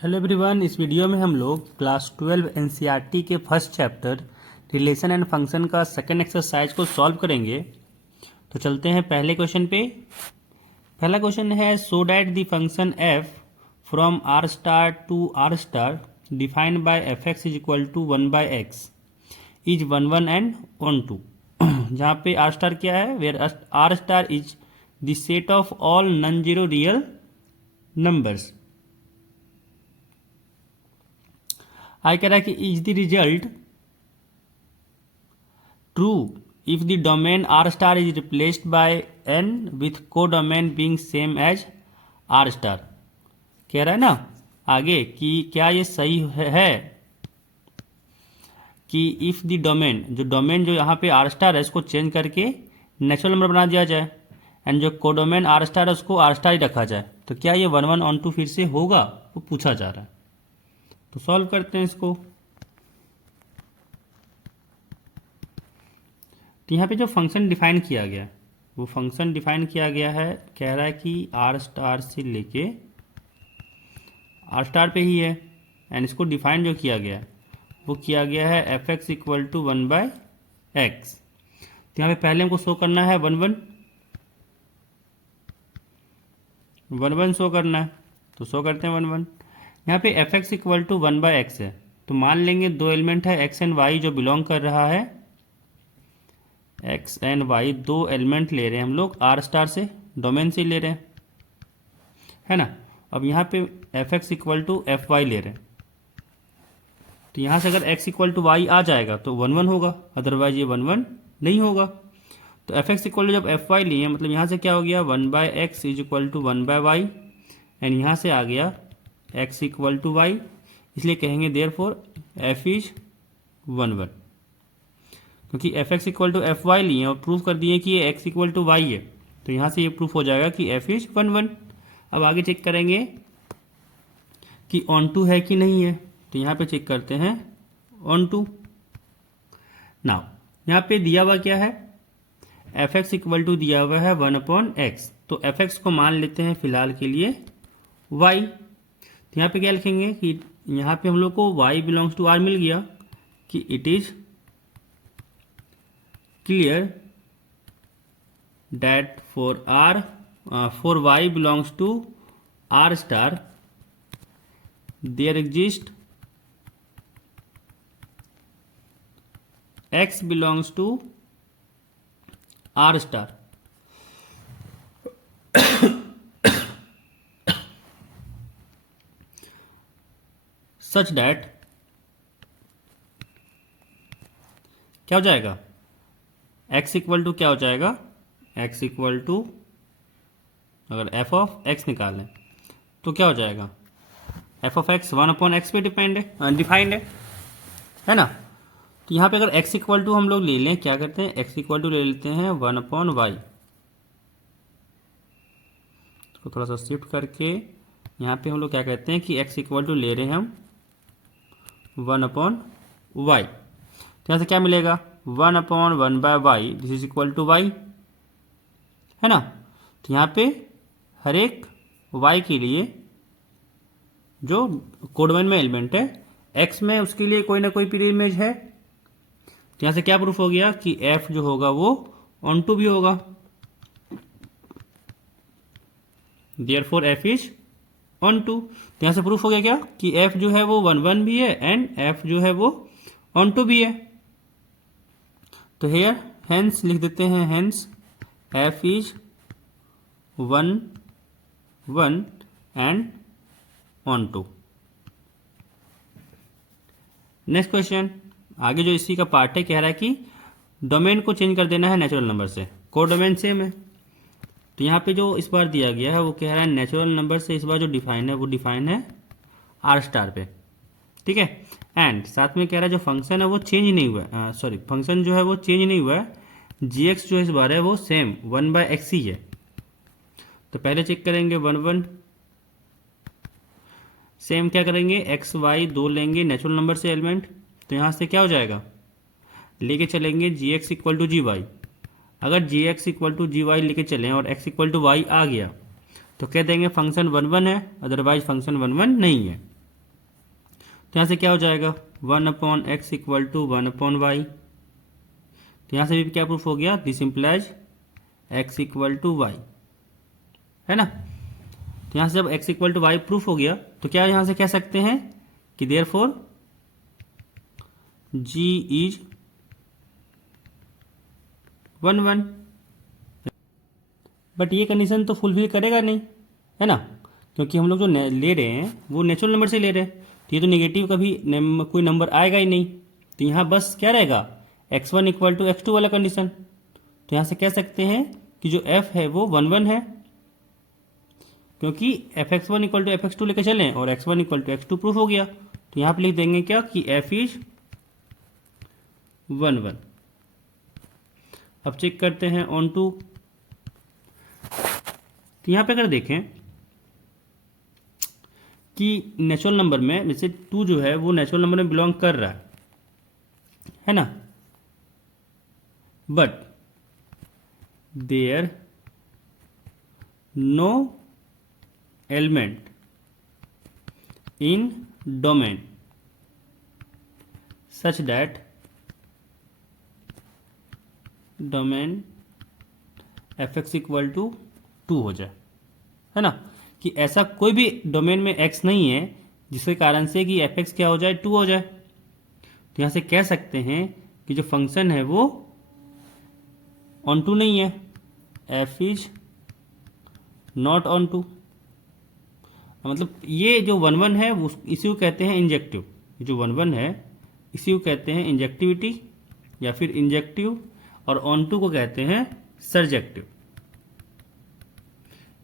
Hello everyone, इस video में हम लोग क्लास 12 एनसीईआरटी के first chapter relation and function का सेकंड एक्सरसाइज को सॉल्व करेंगे। तो चलते हैं पहले क्वेश्चन पे। पहला क्वेश्चन है so that the function F from R star to R star defined by F X is equal to 1/x is 1 1 and 1 2। जहाँ पे आर स्टार क्या है, where R star is the set of all non zero real numbers. आई कह रहा है कि is the result true if the domain R star is replaced by N with codomain being same as R star. कह रहा है ना आगे कि क्या ये सही है कि इफ द डोमेन जो यहाँ पे आर स्टार है इसको चेंज करके नेचुरल नंबर बना दिया जाए एंड जो कोडोमेन आर स्टार है उसको आर स्टार ही रखा जाए, तो क्या ये 1 1 1 2 फिर से होगा, वो पूछा जा रहा है। तो सॉल्व करते हैं इसको। तो यहाँ पे जो फंक्शन डिफाइन किया गया वो फंक्शन डिफाइन किया गया है, कह रहा है कि आर स्टार से लेके आर स्टार पे ही है एंड इसको डिफाइन जो किया गया वो किया गया है f x equal to 1/x। तो यहाँ पे पहले हमको शो करना है 1 1 1 1 शो करना है, तो शो करते हैं 1 1। यहाँ पे F x equal to 1/x है, तो मान लेंगे दो एलिमेंट है एक्स एंड वाई जो बिलोंग कर रहा है, एक्स एंड वाई दो एलिमेंट ले रहे हैं हम लोग आर स्टार से, डोमेन से ले रहे हैं, है ना। अब यहाँ पे F x equal to F Y ले रहे हैं, तो यहाँ से अगर एक्स इक्वल टू वाई आ जाएगा तो 1 1 होगा, अदरवाइज ये 1 1 नहीं होगा। तो एफ एक्स इक्वल टू जब एफ वाई लिए मतलब यहाँ से क्या हो गया 1/x is equal to 1/y and यहाँ से आ गया x इक्वल टू वाई, इसलिए कहेंगे देयरफॉर f इज 1 1, क्योंकि F x equal to F Y लिए और प्रूफ कर दिए कि ये x इक्वल टू वाई है, तो यहाँ से ये प्रूफ हो जाएगा कि f इज 1 1। अब आगे चेक करेंगे कि ऑन टू है कि नहीं है, तो यहाँ पे चेक करते हैं ऑन टू। नाउ यहाँ पे दिया हुआ क्या है, एफ एक्स इक्वल टू दिया हुआ है 1/x, तो एफ एक्स को मान लेते हैं फिलहाल के लिए y। तो यहाँ पे क्या लिखेंगे कि यहाँ पे हम लोग को y बिलोंग्स टू r मिल गया कि it is clear that for y belongs to r star there exist x belongs to r star. Such that क्या हो जाएगा, x इक्वल टू क्या हो जाएगा, x इक्वल टू अगर f ऑफ x निकालें तो क्या हो जाएगा, f ऑफ x 1/x पे डिफाइंड है ना। तो यहाँ पे अगर x इक्वल टू हम लोग ले लें, क्या करते हैं x इक्वल टू ले लेते हैं 1/y, इसको थोड़ा सा शिफ्ट करके यहाँ पे हम लोग क्या कहते हैं कि x इक्वल टू ले रहे हैं हम 1/y। तो यहाँ से क्या मिलेगा 1/1/y, this is equal to y, है ना। तो यहाँ पे हर एक y के लिए जो कोडोमेन में एलिमेंट है x में उसके लिए कोई ना कोई प्री इमेज है, तो यहाँ से क्या प्रूफ हो गया कि f जो होगा वो ऑन टू भी होगा, therefore f is onto. तो यहाँ से प्रूफ हो गया क्या कि f जो है वो 1 1 भी है एंड f जो है वो ऑन टू भी है। तो हेयर हेंस लिख देते हैं, hence f is 1 1 and onto. Next question, आगे जो इसी का पार्ट है, कह रहा है कि डोमेन को चेंज कर देना है नेचुरल नंबर से, को डोमेन सेम है। तो यहाँ पे जो इस बार दिया गया है वो कह रहा है नेचुरल नंबर से इस बार जो डिफाइन है वो डिफाइन है आर स्टार पे, ठीक है। एंड साथ में कह रहा है जो फंक्शन है वो चेंज नहीं हुआ है, सॉरी फंक्शन जो है वो चेंज नहीं हुआ है, जी एक्स जो इस बार है वो सेम 1/x ही है। तो पहले चेक करेंगे 1 1, सेम क्या करेंगे एक्स वाई दो लेंगे नेचुरल नंबर से एलिमेंट, तो यहाँ से क्या हो जाएगा लेके चलेंगे G X equal to G Y. अगर G X equal to G Y लेके चलें और x इक्वल टू वाई आ गया तो कह देंगे फंक्शन 1 1 है, अदरवाइज फंक्शन 1 1 नहीं है। तो यहाँ से क्या हो जाएगा 1/x इक्वल टू 1/y। तो यहाँ से भी क्या प्रूफ हो गया, this implies x equal to y, है ना। तो यहाँ से जब x equal to y proof हो गया तो क्या यहाँ से कह सकते हैं कि देयरफॉर g इज 1/1। बट ये कंडीशन तो फुलफिल करेगा नहीं, है ना, क्योंकि हम लोग जो ले रहे हैं वो नेचुरल नंबर से ले रहे हैं, तो ये तो नेगेटिव कभी कोई नंबर आएगा ही नहीं। तो यहाँ बस क्या रहेगा x1 इक्वल टू x2 वाला कंडीशन। तो यहाँ से कह सकते हैं कि जो f है वो 1/1 है, क्योंकि fx1 इक्वल टू fx2 लेके चलें और x1 equal to x2 proof हो गया। तो यहाँ पे लिख देंगे क्या कि f इज 1/1। अब चेक करते हैं ऑन टू। तो यहाँ पे अगर देखें कि नेचुरल नंबर में जैसे 2 जो है वो नेचुरल नंबर में बिलोंग कर रहा है ना, but there no element in domain such that domain fx equal to 2 हो जाए, है ना, कि ऐसा कोई भी डोमेन में x नहीं है जिसके कारण से कि fx क्या हो जाए 2 हो जाए। तो यहाँ से कह सकते हैं कि जो फंक्शन है वो ऑन टू नहीं है, f is not onto. मतलब ये जो 1/1 है वो इसी को कहते हैं इंजेक्टिव। जो 1/1 है इसी को कहते हैं इंजेक्टिविटी या फिर इंजेक्टिव, और ऑन टू को कहते हैं सर्जेक्टिव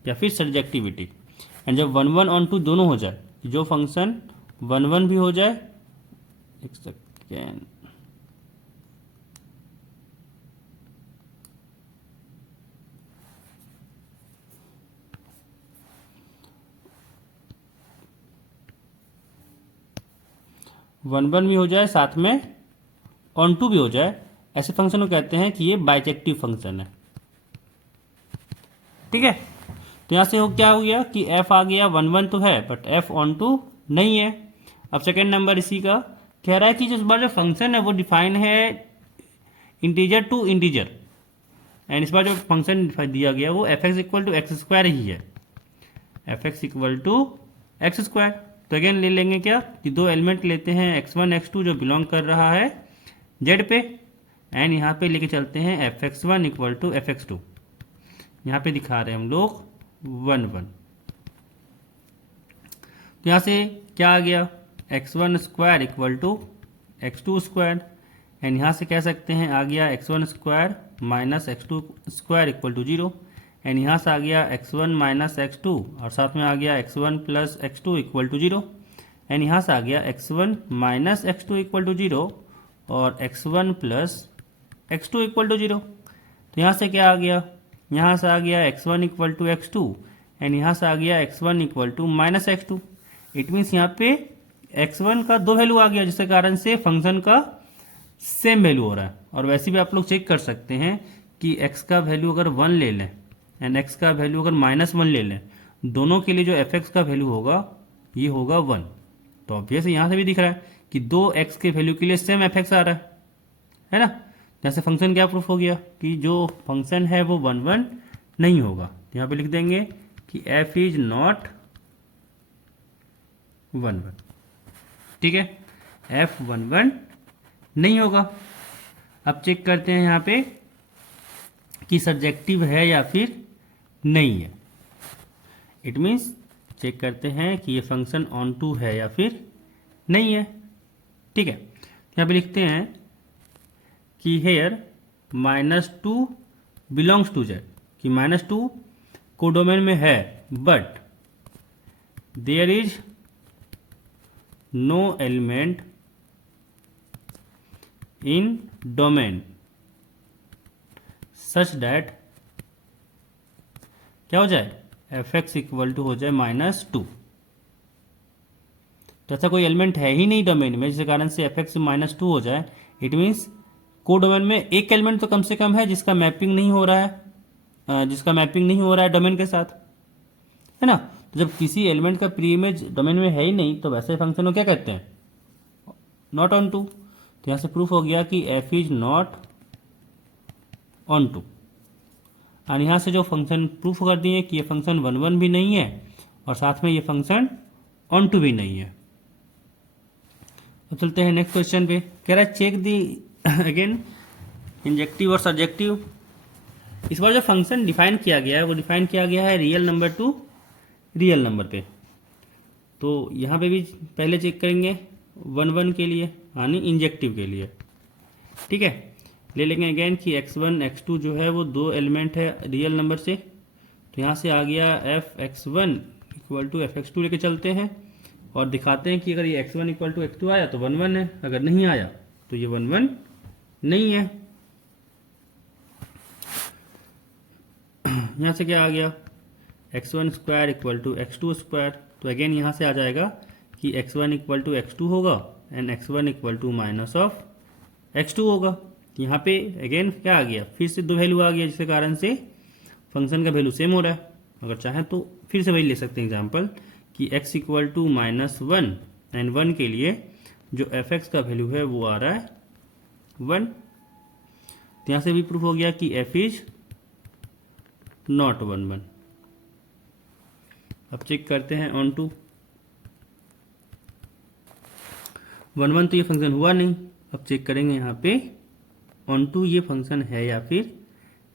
या फिर सर्जेक्टिविटी। एंड जब 1/1 ऑन टू दोनों हो जाए, जो फंक्शन 1/1 भी हो जाए, एक सेकेंड, वन वन भी हो जाए साथ में ऑन टू भी हो जाए, ऐसे फंक्शन को कहते हैं कि ये बाइजेक्टिव फंक्शन है। ठीक है, तो यहाँ से क्या हो गया कि f आ गया 1/1 तो है बट f ऑन टू नहीं है। अब सेकेंड नंबर इसी का कह रहा है कि जिस बार जो फंक्शन है वो डिफाइन है इंटीजर टू इंटीजर, एंड इस बार जो फंक्शन दिया गया वो fx equal to X square ही है, fx equal to X square. तो अगेन ले लेंगे क्या कि दो एलिमेंट लेते हैं x1 x2 जो बिलोंग कर रहा है z पे, एंड यहाँ पे लेके चलते हैं fx1 इक्वल टू fx2। यहाँ पे दिखा रहे हैं हम लोग 1/1। तो यहाँ से क्या आ गया x1 square equal to x2 square, and यहाँ से कह सकते हैं आ गया x1 square minus x2 square equal to 0, and यहाँ से आ गया x1 माइनस x2 और साथ में आ गया x1 plus x2 equal to 0, and यहाँ से आ गया x1 minus x2 equal to 0 और x1 plus x2 equal to 0। तो यहाँ से क्या आ गया, यहाँ से आ गया x1 equal to x2 and यहाँ से आ गया x1 equal to minus x2। It means यहाँ पे x1 का दो वैल्यू आ गया जिसके कारण से फंक्शन का सेम वैल्यू हो रहा है। और वैसे भी आप लोग चेक कर सकते हैं कि x का वैल्यू अगर 1 ले लें एंड x का वैल्यू अगर -1 ले लें, दोनों के लिए जो fx का वैल्यू होगा ये होगा 1। तो ऑब्वियस यहाँ से भी दिख रहा है कि दो x के वैल्यू के लिए सेम fx आ रहा है ना। जैसे फंक्शन क्या प्रूफ हो गया कि जो फंक्शन है वो 1/1 नहीं होगा। तो यहाँ पे लिख देंगे कि f इज नॉट 1/1। ठीक है, f 1/1 नहीं होगा। अब चेक करते हैं यहाँ पे कि सब्जेक्टिव है या फिर नहीं है। इट मीन्स चेक करते हैं कि ये फंक्शन ऑन टू है या फिर नहीं है। ठीक है, यहाँ पे लिखते हैं कि हेयर -2 बिलोंग्स टू z, कि -2 कोडोमेन में है but there is no element in domain such that क्या हो जाए fx इक्वल टू हो जाए -2। तो ऐसा कोई एलिमेंट है ही नहीं डोमेन में जिसके कारण से fx -2 हो जाए। इट मीन्स को डोमेन में एक एलिमेंट तो कम से कम है जिसका मैपिंग नहीं हो रहा है, डोमेन के साथ, है ना। तो जब किसी एलिमेंट का प्री इमेज डोमेन में है ही नहीं तो वैसे फंक्शन को क्या कहते हैं, नॉट ऑन टू। तो यहाँ से प्रूफ हो गया कि f is not onto. और यहाँ से जो फंक्शन प्रूफ कर दिए कि ये फंक्शन 1 1 भी नहीं है और साथ में ये फंक्शन ऑन टू भी नहीं है। अब चलते हैं नेक्स्ट क्वेश्चन पे। कह रहा है चेक दी अगेन इंजेक्टिव और सब्जेक्टिव। इस बार जो फंक्शन डिफाइन किया गया है वो डिफाइन किया गया है real number to real number पे। तो यहाँ पे भी पहले चेक करेंगे 1 1 के लिए यानी इंजेक्टिव के लिए। ठीक है, ले लेंगे अगेन कि x1 x2 जो है वो दो एलिमेंट है रियल नंबर से। तो यहाँ से आ गया f x one equal to f x two लेके चलते हैं और दिखाते हैं कि अगर ये x1 इक्वल टू x2 आया तो 1 1 है, अगर नहीं आया तो ये 1 1 नहीं है। यहाँ से क्या आ गया x1 square equal to x2 square. तो अगेन यहाँ से आ जाएगा कि x1 इक्वल टू x2 होगा and x1 equal to minus of x2 होगा। यहाँ पे अगेन क्या आ गया, फिर से दो वैल्यू आ गया जिसके कारण से फंक्शन का वैल्यू सेम हो रहा है। अगर चाहें तो फिर से वही ले सकते हैं एग्जाम्पल कि x equal to minus 1 and 1 के लिए जो f(x) का वैल्यू है वो आ रहा है 1। तो यहाँ से भी प्रूफ हो गया कि f इज नॉट 1 1। अब चेक करते हैं ऑन टू 1 1 तो ये फंक्शन हुआ नहीं। अब चेक करेंगे यहाँ पे ऑन टू ये फंक्शन है या फिर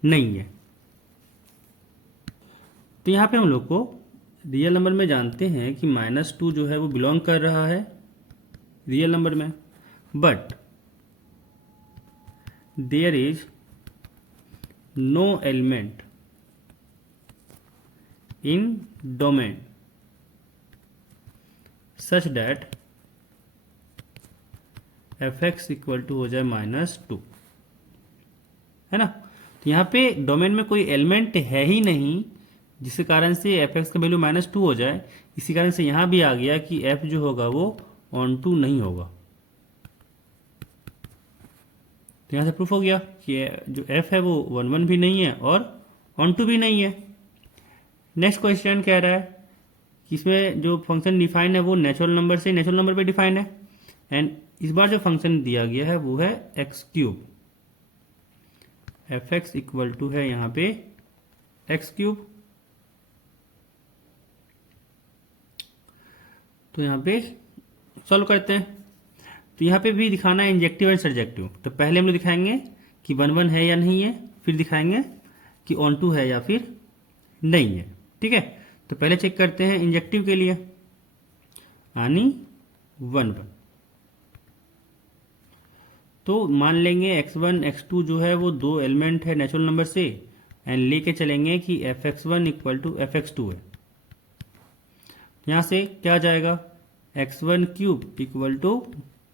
नहीं है। तो यहाँ पे हम लोग को रियल नंबर में जानते हैं कि -2 जो है वो बिलोंग कर रहा है रियल नंबर में, but there is no element in domain such that f(x) equal to हो जाए -2, है ना। तो यहाँ पे डोमेन में कोई एलिमेंट है ही नहीं जिसके कारण से f(x) का वैल्यू -2 हो जाए। इसी कारण से यहाँ भी आ गया कि f जो होगा वो ऑन टू नहीं होगा। तो यहाँ से प्रूफ हो गया कि जो f है वो 1 1 भी नहीं है और ऑन टू भी नहीं है। नेक्स्ट क्वेश्चन कह रहा है कि इसमें जो फंक्शन डिफाइन है वो नेचुरल नंबर से नेचुरल नंबर पे डिफाइन है एंड इस बार जो फंक्शन दिया गया है वो है x3। f(x) इक्वल टू है यहाँ पे x3। तो यहाँ पे सॉल्व करते हैं। तो यहाँ पे भी दिखाना है इंजेक्टिव एंड सब्जेक्टिव। तो पहले हम लोग दिखाएंगे कि 1 1 है या नहीं है, फिर दिखाएंगे कि ऑन टू है या फिर नहीं है। ठीक है, तो पहले चेक करते हैं इंजेक्टिव के लिए यानी 1 1। तो मान लेंगे x1 x2 जो है वो दो एलिमेंट है नेचुरल नंबर से एंड लेके चलेंगे कि f(x1) इक्वल टू f(x2) है। यहाँ से क्या आ जाएगा x1 cube equal to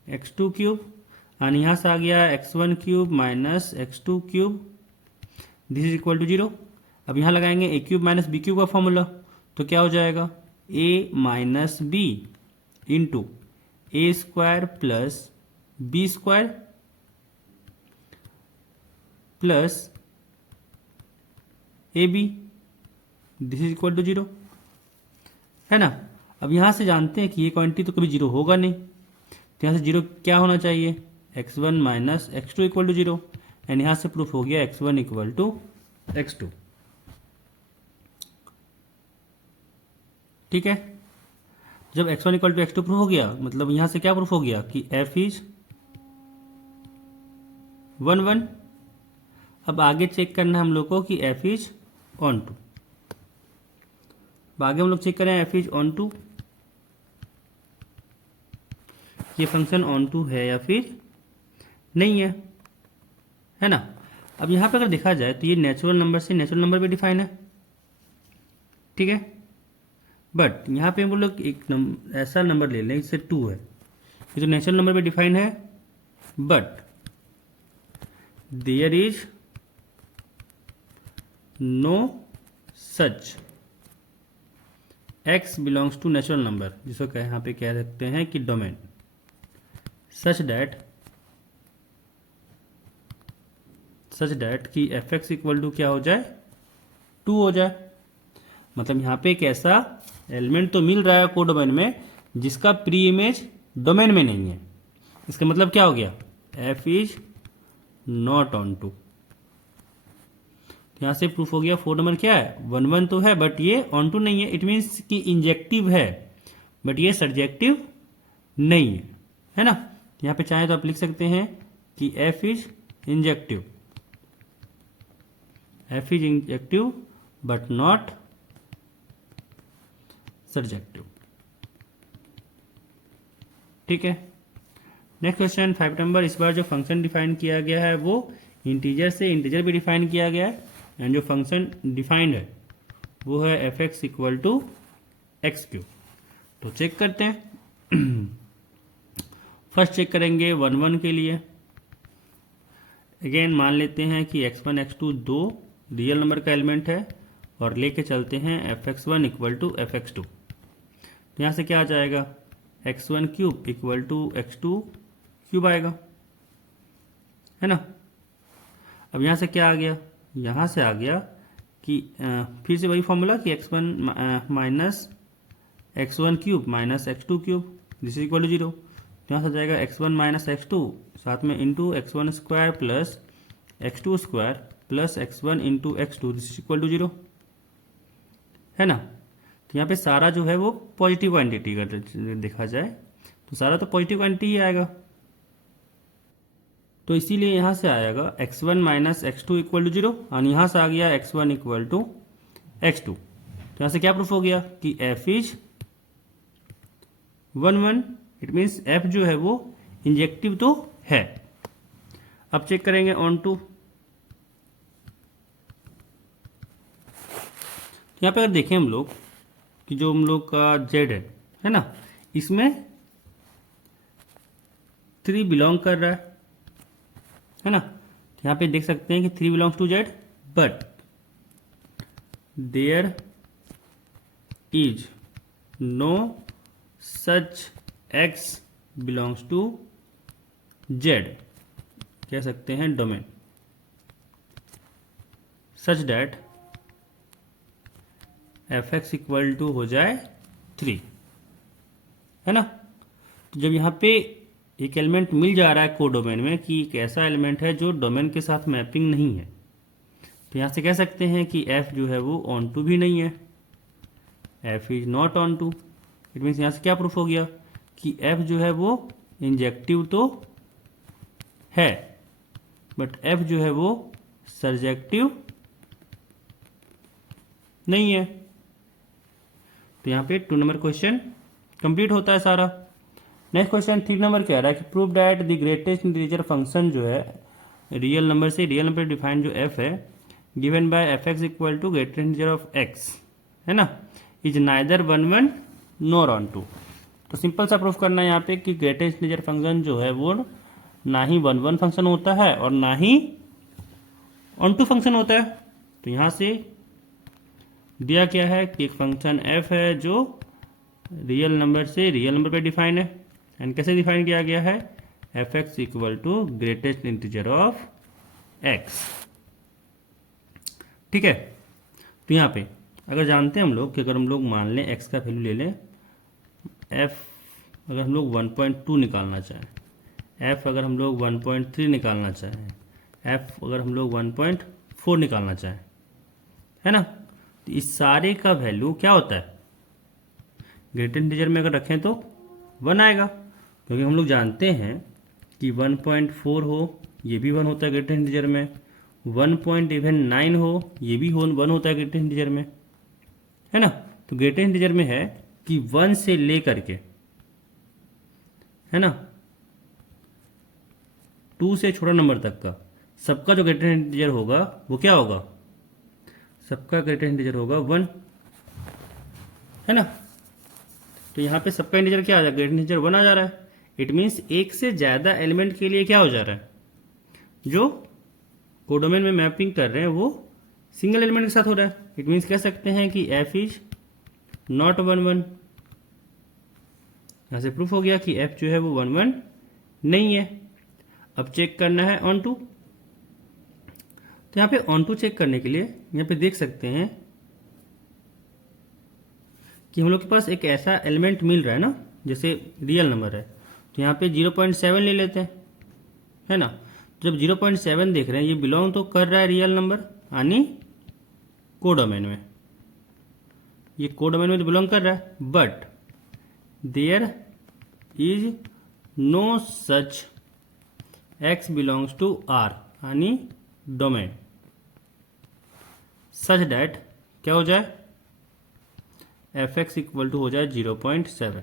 x2 cube और यहाँ से आ गया x1 cube minus x2 cube, this is equal to 0। अब यहाँ लगाएंगे a cube minus b cube का फॉर्मूला। तो क्या हो जाएगा a minus b into a square plus b square plus a b, this is equal to 0, है ना। अब यहाँ से जानते हैं कि ये क्वांटिटी तो कभी 0 होगा नहीं। तो यहाँ से 0 क्या होना चाहिए x1 minus x2 equal to 0 and यहाँ से प्रूफ हो गया x1 इक्वल टू x2। ठीक है, जब x1 equal to x2 proof हो गया मतलब यहाँ से क्या प्रूफ हो गया कि f इज 1 1। अब आगे चेक करना है हम लोग को कि f इज ऑन टू। आगे हम लोग चेक करें f इज ऑन टू, ये फंक्शन ऑन टू है या फिर नहीं है ना। अब यहाँ पे अगर देखा जाए तो ये नेचुरल नंबर से नेचुरल नंबर पे डिफाइन है। ठीक है, बट यहाँ पे हम लोग एक ऐसा नंबर ले लें इससे 2 है, ये तो नेचुरल नंबर पे डिफाइन है, but there is no such x belongs to natural number, जिसको यहाँ पे कह सकते हैं कि डोमेन सच दैट कि f(x) इक्वल टू क्या हो जाए 2 हो जाए। मतलब यहाँ पे एक ऐसा एलिमेंट तो मिल रहा है कोडोमेन में जिसका प्री इमेज डोमेन में नहीं है। इसका मतलब क्या हो गया, f is not onto. यहां से प्रूफ हो गया 4 नंबर क्या है, 1 1 तो है बट ये ऑन टू नहीं है, इट मीन्स कि इंजेक्टिव है बट ये सर्जेक्टिव नहीं है ना। यहां पे चाहे तो आप लिख सकते हैं कि f is injective, F is injective but not surjective. ठीक है, नेक्स्ट क्वेश्चन 5 नंबर। इस बार जो फंक्शन डिफाइन किया गया है वो इंटीजर से इंटीजर भी डिफाइन किया गया है, एंड जो फंक्शन डिफाइंड है वो है f x equal to x cube. तो चेक करते हैं। फर्स्ट चेक करेंगे 1 1 के लिए। अगेन मान लेते हैं कि x1 x2 दो रियल नंबर का एलिमेंट है और लेके चलते हैं f x one equal to f x two. तो यहाँ से क्या आ जाएगा, x1 cube equal to x2 cube आएगा, है ना। अब यहाँ से क्या आ गया, यहाँ से आ गया कि फिर से वही फॉर्मूला कि x1 minus x1 cube minus x2 cube this is equal to 0। तो यहाँ से जाएगा x1 माइनस x2 साथ में into x1 square plus x2 square plus x1 into x2 this is equal to 0, है ना। तो यहाँ पे सारा जो है वो पॉजिटिव क्वांटिटी का देखा जाए तो सारा तो पॉजिटिव क्वांटिटी ही आएगा, तो इसीलिए यहाँ से आएगा x1 minus x2 equal to 0 और यहाँ से आ गया x1 इक्वल टू x2। तो यहाँ से क्या प्रूफ हो गया कि f is 1 1, it means f जो है वो इंजेक्टिव तो है। अब चेक करेंगे ऑन टू। यहाँ पे अगर देखें हम लोग कि जो हम लोग का z है ना, इसमें 3 बिलोंग कर रहा है ना। तो यहाँ पे देख सकते हैं कि 3 belongs to z but there is no such x belongs to z, कह सकते हैं domain, such that f x equal to हो जाए 3, है ना। तो जब यहाँ पे एक एलिमेंट मिल जा रहा है कोडोमेन में कि एक ऐसा एलिमेंट है जो डोमेन के साथ मैपिंग नहीं है, तो यहाँ से कह सकते हैं कि f जो है वो ऑन टू भी नहीं है, f is not onto. It means यहाँ से क्या प्रूफ हो गया कि f जो है वो इंजेक्टिव तो है बट f जो है वो सर्जेक्टिव नहीं है। तो यहाँ पे 2 नंबर क्वेश्चन कंप्लीट होता है सारा। नेक्स्ट क्वेश्चन 3 नंबर कह रहा है कि prove that the greatest integer function जो है रियल नंबर से रियल नंबर डिफाइंड जो f है given by F x equal to greatest integer of x, है ना, is neither 1 1 nor onto. तो सिंपल सा प्रूफ करना है यहाँ पे कि ग्रेटेस्ट इंटीजर फंक्शन जो है वो ना ही 1 1 फंक्शन होता है और ना ही ऑन टू फंक्शन होता है। तो यहाँ से दिया क्या है कि एक फंक्शन f है जो रियल नंबर से रियल नंबर पे डिफाइन है, एंड कैसे डिफाइन किया गया है, f x equal to greatest integer of x। ठीक है, तो यहाँ पे अगर जानते हैं हम लोग कि अगर हम लोग मान लें x का वैल्यू ले लें f, अगर हम लोग 1.2 निकालना चाहें, f अगर हम लोग 1.3 निकालना चाहें, f अगर हम लोग 1.4 निकालना चाहें, है ना, तो इस सारे का वैल्यू क्या होता है, ग्रेटेस्ट इंटीजर में अगर रखें तो 1 आएगा, क्योंकि हम लोग जानते हैं कि 1.4 हो ये भी 1 होता है ग्रेटेस्ट इंटीजर में, 1.9 हो ये भी 1 होता है ग्रेटेस्ट इंटीजर में, है ना। तो ग्रेटेस्ट इंटीजर में है कि 1 से ले करके, है ना, 2 से छोटा नंबर तक का सबका जो ग्रेटेस्ट इंटीजर होगा वो क्या होगा, सबका ग्रेटेस्ट इंटीजर होगा 1, है ना। तो यहाँ पे सबका इंटीजर क्या आ जाएगा, ग्रेटेस्ट इंटीजर 1 आ जा रहा है। इट मीन्स एक से ज़्यादा एलिमेंट के लिए क्या हो जा रहा है, जो कोडोमेन में मैपिंग कर रहे हैं वो सिंगल एलिमेंट के साथ हो रहा है। इट मीन्स कह सकते हैं कि f इज नॉट 1 1। यहाँ से प्रूफ हो गया कि f जो है वो 1 1 नहीं है। अब चेक करना है ऑन टू। तो यहाँ पे ऑन टू चेक करने के लिए यहाँ पे देख सकते हैं कि हम लोग के पास एक ऐसा एलिमेंट मिल रहा है ना, जैसे रियल नंबर है, तो यहाँ पे 0.7 ले लेते हैं, है ना। तो जब 0.7 देख रहे हैं, ये बिलोंग तो कर रहा है रियल नंबर यानी कोडोमेन में, ये कोडोमेन में तो बिलोंग कर रहा है, but there is no such x belongs to R यानी डोमेन, सच डैट क्या हो जाए, fx इक्वल टू हो जाए 0.7।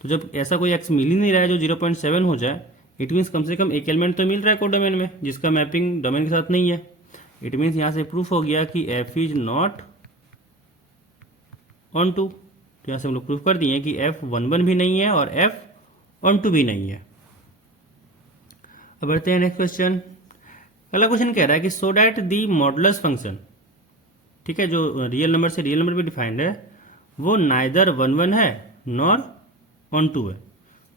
तो जब ऐसा कोई x मिल ही नहीं रहा है जो 0.7 हो जाए, इट मीन्स कम से कम एक एलिमेंट तो मिल रहा है कोडोमेन में जिसका मैपिंग डोमेन के साथ नहीं है। इट मीन्स यहाँ से प्रूफ हो गया कि f is not onto. तो यहाँ से हम लोग प्रूफ कर दिए कि f11 भी नहीं है और f12 भी नहीं है। अब बढ़ते हैं नेक्स्ट क्वेश्चन। अगला क्वेश्चन कह रहा है कि so that the modulus function, ठीक है, जो रियल नंबर से रियल नंबर पे डिफाइंड है, वो नाइदर 1 है नॉर ऑन टू है।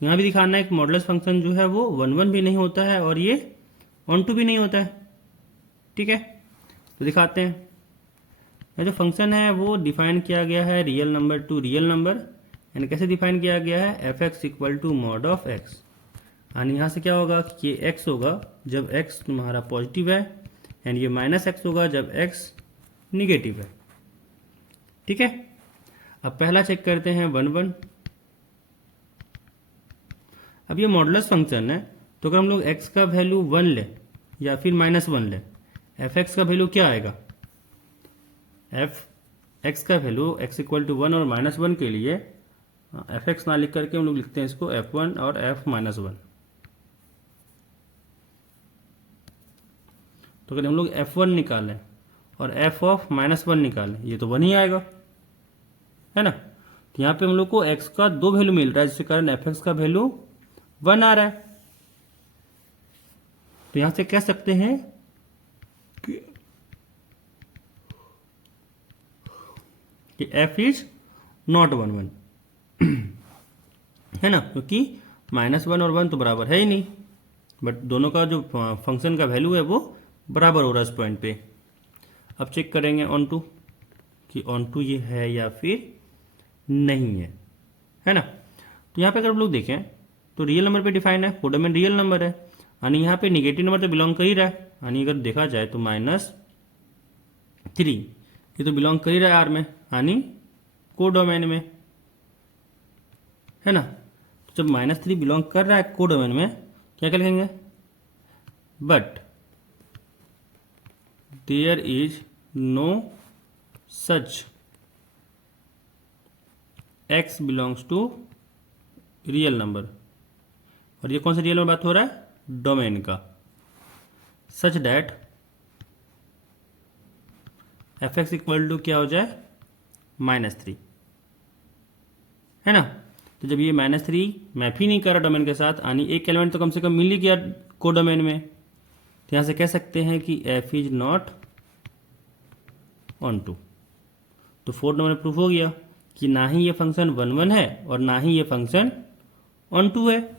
यहाँ भी दिखाना है कि मॉडुलस फंक्शन जो है वो 1 भी नहीं होता है और ये ऑन टू भी नहीं होता है, ठीक है। तो दिखाते हैं। ये जो फंक्शन है वो डिफाइन किया गया है real number to real number, यानी कैसे डिफाइन किया गया है, f x equal to mod of x. यानी यहाँ से क्या होगा कि ये x होगा जब x तुम्हारा पॉजिटिव है, एंड ये -x होगा जब x निगेटिव है, ठीक है। अब पहला चेक करते हैं 1 अब ये मॉडुलस फंक्शन है, तो अगर हम लोग x का वैल्यू 1 ले या फिर -1 ले, f(x) का वैल्यू क्या आएगा, f(x) का वैल्यू x इक्वल टू 1 और -1 के लिए f(x) ना लिख करके हम लोग लिखते हैं इसको f1 और f-1। तो अगर हम लोग f1 निकालें और f(-1) निकालें, ये तो 1 ही आएगा, है ना। तो यहाँ पे हम लोग को x का 2 वैल्यू मिल रहा है, जिसके कारण f(x) का वैल्यू 1 आ रहा है। तो यहाँ से कह सकते हैं कि f इज नॉट 1 है ना, क्योंकि -1 और 1 तो बराबर है ही नहीं, बट दोनों का जो फंक्शन का वैल्यू है वो बराबर हो रहा है इस पॉइंट पे। अब चेक करेंगे ऑन टू कि ऑन टू ये है या फिर नहीं है ना। तो यहाँ पे अगर हम लोग देखें तो रियल नंबर पे डिफाइन है, कोडोमेन रियल नंबर है, यानी यहाँ पे निगेटिव नंबर तो बिलोंग कर ही रहा है। यानी अगर देखा जाए तो -3 ये तो बिलोंग कर ही रहा है आर में, यानी कोडोमेन में, है ना। तो जब -3 बिलोंग कर रहा है कोडोमेन में, क्या कर लेंगे, but there is no such x belongs to real number, और ये कौन सा रियल नंबर बात हो रहा है, डोमेन का, such that f(x) equal to क्या हो जाए -3, है ना। तो जब ये -3 मैप ही नहीं कर रहा डोमेन के साथ, यानी एक एलिमेंट तो कम से कम मिल ही गया कोडोमेन में, तो यहाँ से कह सकते हैं कि f is not onto. तो 4 नंबर प्रूफ हो गया कि ना ही ये फंक्शन 1 है और ना ही ये फंक्शन ऑन टू है।